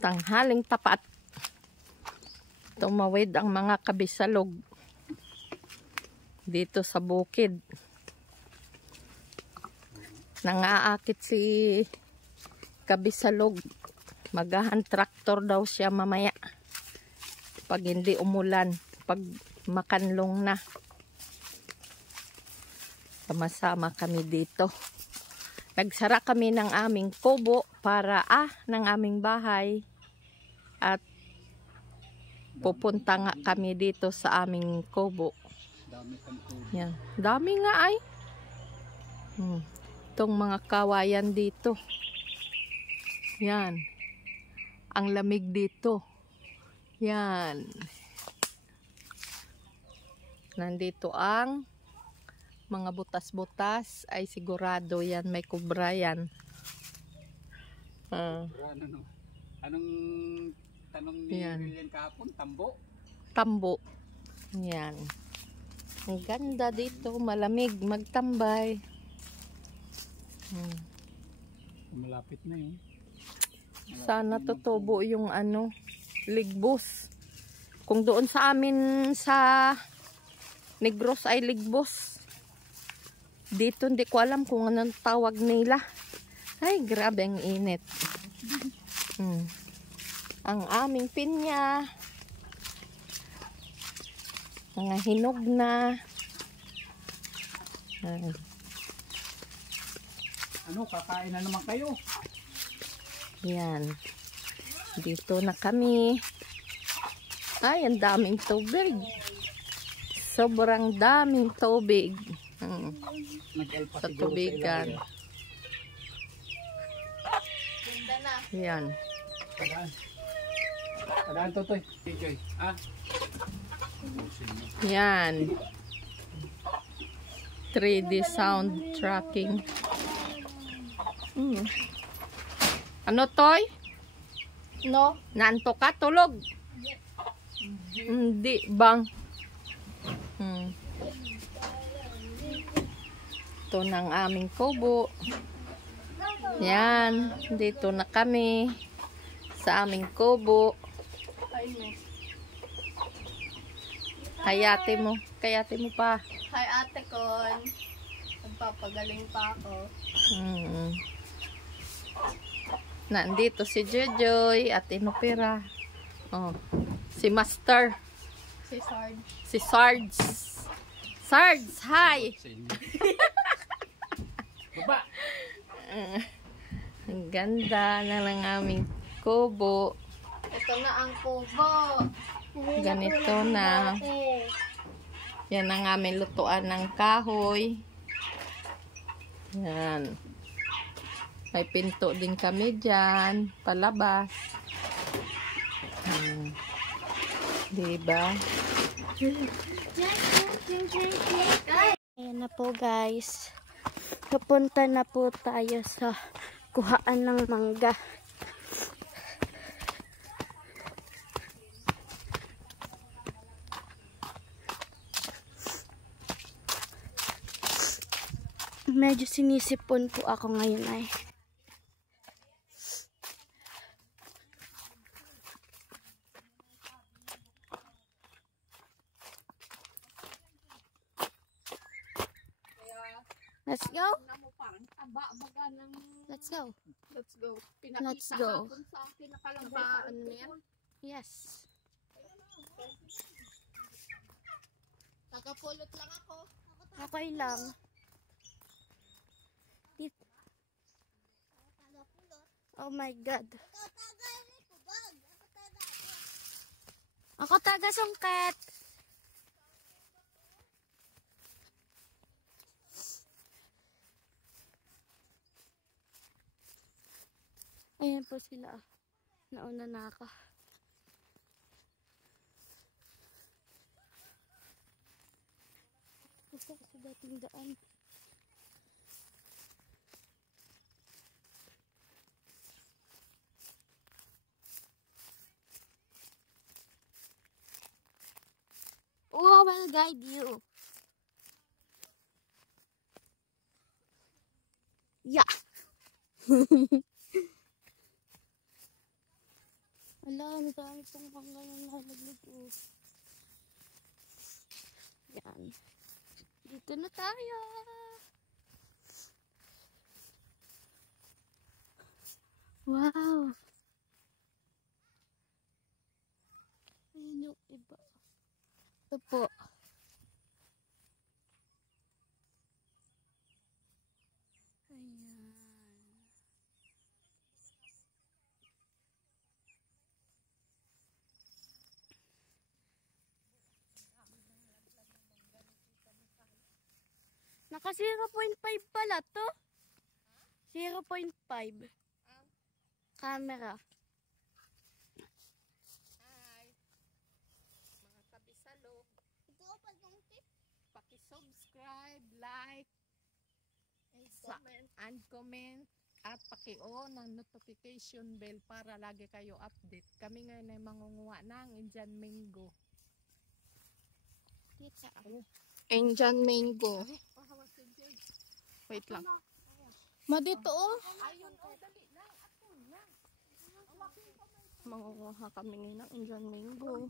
Tanghaling tapat. Tumawid ang mga kabisalog dito sa bukid. Nangaakit si kabisalog. Magahan traktor daw siya mamaya. Pag hindi umulan, pag makanlong na. Sama-sama kami dito. Nagsara kami ng aming kubo para ng aming bahay. At pupunta nga kami dito sa aming kubo. Yan. Dami nga ay. Itong mga kawayan dito. Yan. Ang lamig dito. Yan. Nandito ang mga butas-butas. Ay sigurado yan. May kubra yan. Anong tanong ni Lilian kahapon? Tambo? Tambo. Yan. Ang ganda dito. Malamig. Magtambay. Malapit na yun. Sana tutubo yung ligbos. Kung doon sa amin sa Negros ay ligbos. Dito hindi ko alam kung anong tawag nila. Ay, grabe ang init. Ang aming pinya. Mga hinog na. Kakain na naman kayo? Yan. Dito na kami. Ay, ang daming tubig. Sobrang daming tubig. Sa tubigan. Yan. Padaan to, Toy. Joy. Yan. 3D sound tracking. Ano, Toy? No? Nanto ka? Tulog? Hindi, bang. Ito ng aming kubo. Yan. Dito na kami. Sa aming kubo. Hayate mo. Kayate mo pa. Hi, ate ko. Nagpapagaling pa ako. Nandito si Jojoy at Inopera. Si Master. Si Sarge. Si Sarge. Sarge, hi! Baba! Ang ganda na ng aming kubo. Ito na ang kubo. Ganito na. Yan ang aming lutuan ng kahoy. Yan. May pinto din kami dyan. Palabas. Diba? Ayan na po guys. Papunta na po tayo sa kuhaan ng mangga. Medyo sinisipon po ako ngayon ay. Let's go. Let's go. Let's go. Let's go. Sa akin nakalabaan yan. Yes. Nakapulot lang ako. Okay lang. Oh my God. Ako taga sungkat. Ayan po sila. Nauna na ako. Ito sa dating daan. Oh, I will guide you. Yeah. Ang dami pong mangga na nalaglag. Yan. Dito na tayo. Wow. Ayan yung iba. Ito po. Ayan. Naka 0.5 pala to. 0.5. Camera. Hi. Mga kabisalo. Ito pa yung tip. Paki-subscribe, like, Comment. and comment. At paki-on ang notification bell para lagi kayo update. Kami ngayon ay mangunguha ng Indian mango. Dito. Indian mango. Wait lang. Ma, dito oh. Ayun, dali na. Ako na. Mangunguha kami ngayon ng Indian mango.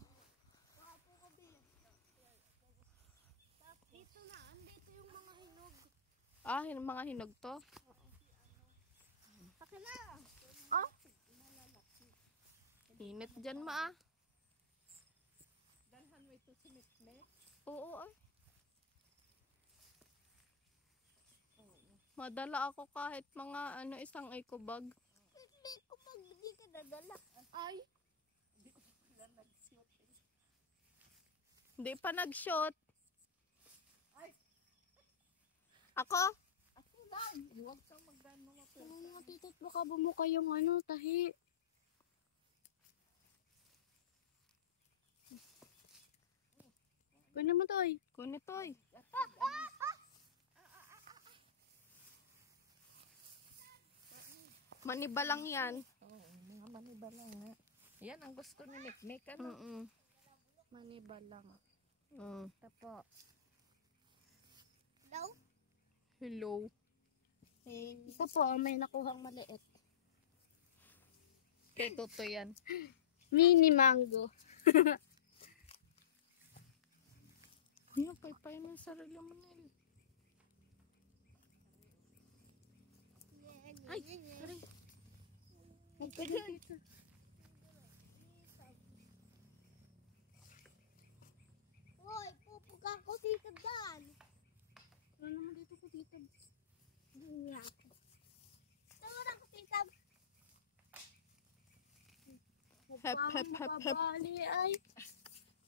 Dito na. Andito yung mga hinog. Ah, mga hinog to? Akin na. Ah? Init dyan ma ah. Dalhan mo ito sinitne? Oo ay. Madala ako kahit mga isang eco bag. Hindi ko pag hindi ka nadala. Ay. Hindi pa nag-shot. Ay. Ako? Ako lang. Huwag kang magano mo. Mga tito't baka bumuka yung tahi. Kunin mo to eh. Kunit toy. Maniba lang yan. Oo, mga maniba lang nga. Yan ang gusto ni Nick. Ano? Maniba lang. Ito po. Hello? Hello. Ito po, may nakuhang maliit. Kay Toto yan. Mini mango. Ano, paypay ng sarili mo nil. Ay, sorry. Magpagod. Hoy, pupuga ko dito dyan. Ano naman dito ko dito? Hindi ako. Tawara ko dito. Hep, hep, hep, hep. Bali ay.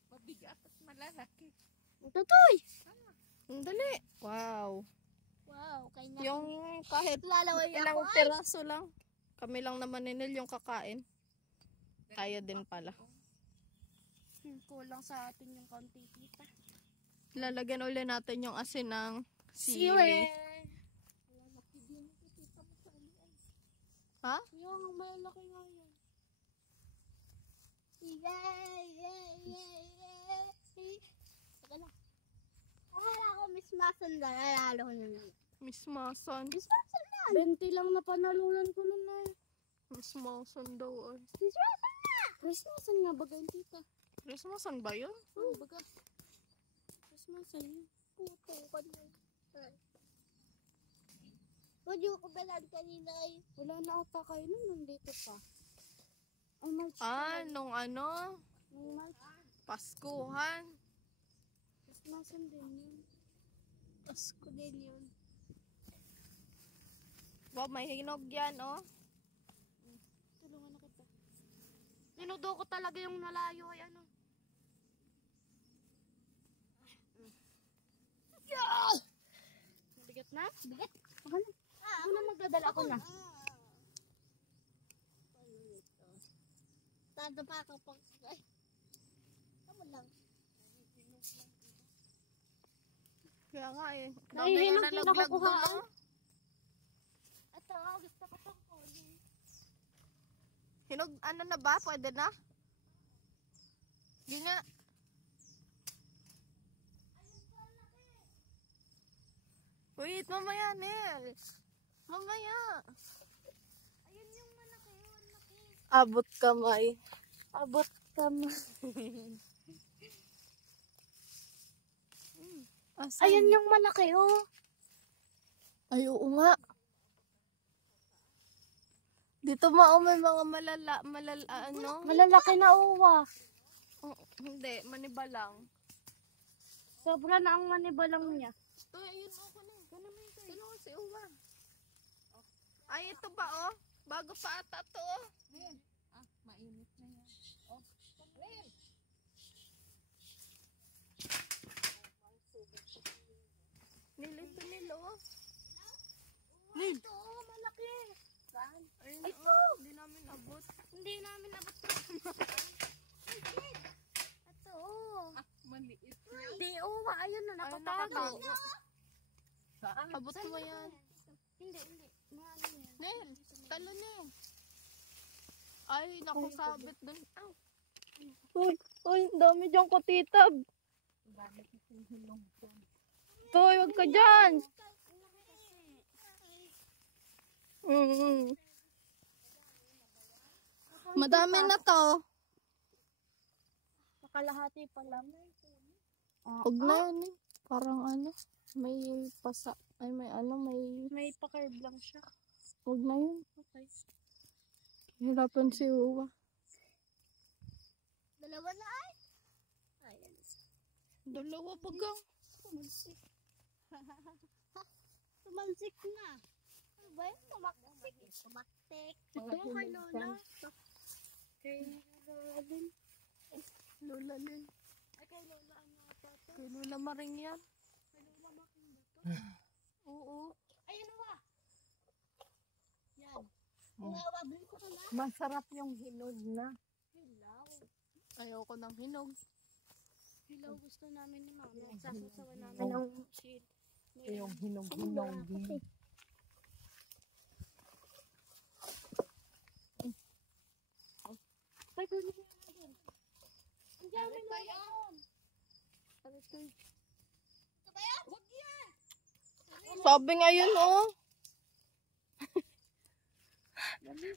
Mabigat at malalaki. Tutoy! Ang dali. Wow. Wow, kaya na. Yung kahit Lalaway ilang ako, ay. piraso lang. Kami lang naman ni Nil yung kakain. Kaya din pala. Kulang sa atin yung konti tita. Lalagyan ulit natin yung asin ng sili. Ha? Yung malaki nga yan. Yay! Teka lang. Akala ko Miss Mason na nalalo ko na lang. Miss Mason. Miss Mason na! 20 lang na panalunan ko nun na. Miss Mason daw. Ay. Miss Mason na! Christmasan nga baga yung tita. Miss Mason ba yun? Oo, baga. Christmasan yun. Puto ka na. Huwag yung kubalan kanina ay. Wala na ata kayo nun, nandito pa. Ay, March. Nung Nung March. Paskuhan. Christmasan din yun. Pasko din yun. Wow, may hinog yan, oh. Tulungan na kita. Ninudo ko talaga yung nalayo ay ano. Yeah! Bigat na? Bigat. Baka na. Ako na magdadala ako na. Tado pa ako pag... Ay. Tama lang. Kaya nga eh. Dami Nahihinog nga yung nalaglag nakukuhaan. doon, oh. Ito, gusto ko pang kunin. Hinog, ano na ba? Pwede na? Hindi nga. Wait, mamaya, Nel. Mamaya. Ayun yung malaki, malaki. Abot kamay. Abot ka mo. Ayun yung malaki, oh. Ay, oo nga. Dito may mga ano? Malalaki na uwa. Hindi, maniba lang. Sobra na ang manibalang niya. Ito, ayun, ako na. Sino si Uwa? Ay, ito ba, oh? Bago pa ata to, oh. Mainit na yan. Oh, Nilito nilo, oh. Ito, malaki. Saan? Ayun, Ay, oh. Hindi namin abot. Hindi namin abot. Ito, oh. Maliit. Hindi, uwa. Ayun na, nakatago. Saan? Abot mo yan. Hindi. Mahalo yan. Nel, talo na. Ay, naku, sabit dun. Ow. Uy, dami dyan ko, titab. Toy, wag ka dyan. Madami na to. Makalahati pa lang. Huwag na yan eh. Parang ano, may pasa. Ay, may ano, May pa-curve lang siya. Huwag na yun. Okay. Hirapan si Uwa. Dalawa na ay. Ayan. Dalawa bagang. Tumansik. Tumansik na. Ano ba yun? Tumaktik. Tumaktik. Ito kay Lola. Kay Lola din. Lola Lin. Ay, kay Lola ano ata to? Kay Lola Maring yan. Kay Lola Making ba to? Oo. Ayun na ba? Yan. Nawabili ko na. Masarap yung hinog na. Hilaw. Ayoko ng hinog. Hilaw gusto namin ni Mama. Sasasawan namin ng shit. Yung hinog-hinog din. Ay, pwede na natin. Ang dami na yan. Sabi ngayon, oh.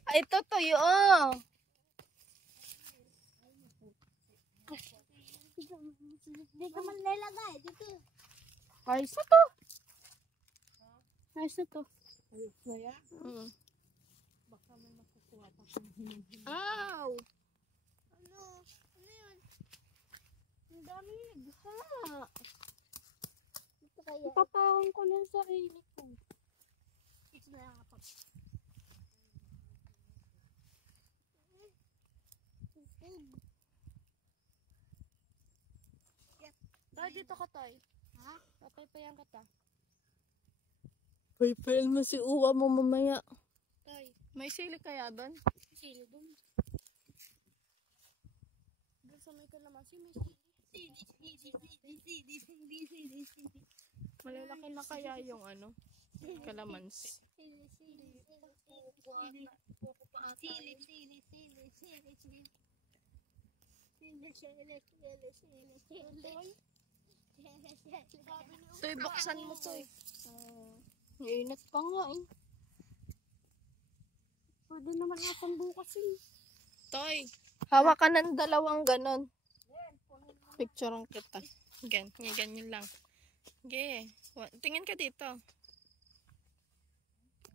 Ay, ito tuyo, oh. Dito man lalagay. Dito. Ay, sa to. Ayos na to. Mm. Baka may makukuha pa kung hinog-hinog. Ow! Ano? Ano yun? Ang dami nagha. Dito kaya. Ipapahon ko na yung sarili ko. Ito na lang ako. Tay, dito ka, Tay. Ha? Papaypayan ka ta. Paypayan mo si Uwa mo mamaya. Tay, May sili kaya doon? sili dun. Doon sa may kalamansi, may sili. Malalaki na kaya yung ano? Kalamansi. Toy, buksan mo to eh. Init pa nga eh. Pwede naman natang bukas eh. Toy, hawak ka ng dalawang ganon. Picturean kita. Ganyan lang. Okay. Tingin ka dito.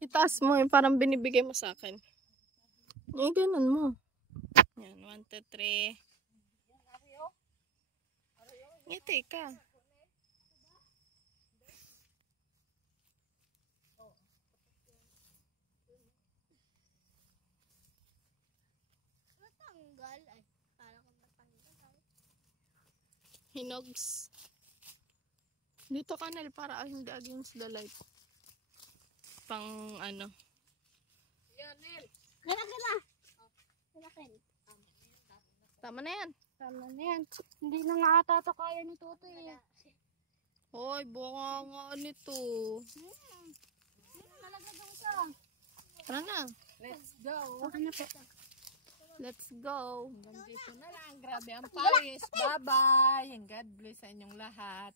Itaas mo yung parang binibigay mo sa akin. Yung ganon mo. Yan, 1, 2, 3. Ngiti ka. Natanggal. Ay, parang natanggal. Hinogs. Dito ka, Nel, para hindi against the light. Pang ano. Kailangan. Tama na yan. Tama na yan. Hindi na nga ata ito kaya ni Tutoy eh. Hoy, bunga nga nito. Nalagay daw siya. Tara na. Let's go. Baka na po. Let's go. Hanggang dito na lang. Grabe ang Paris. Bye-bye. And God bless sa inyong lahat.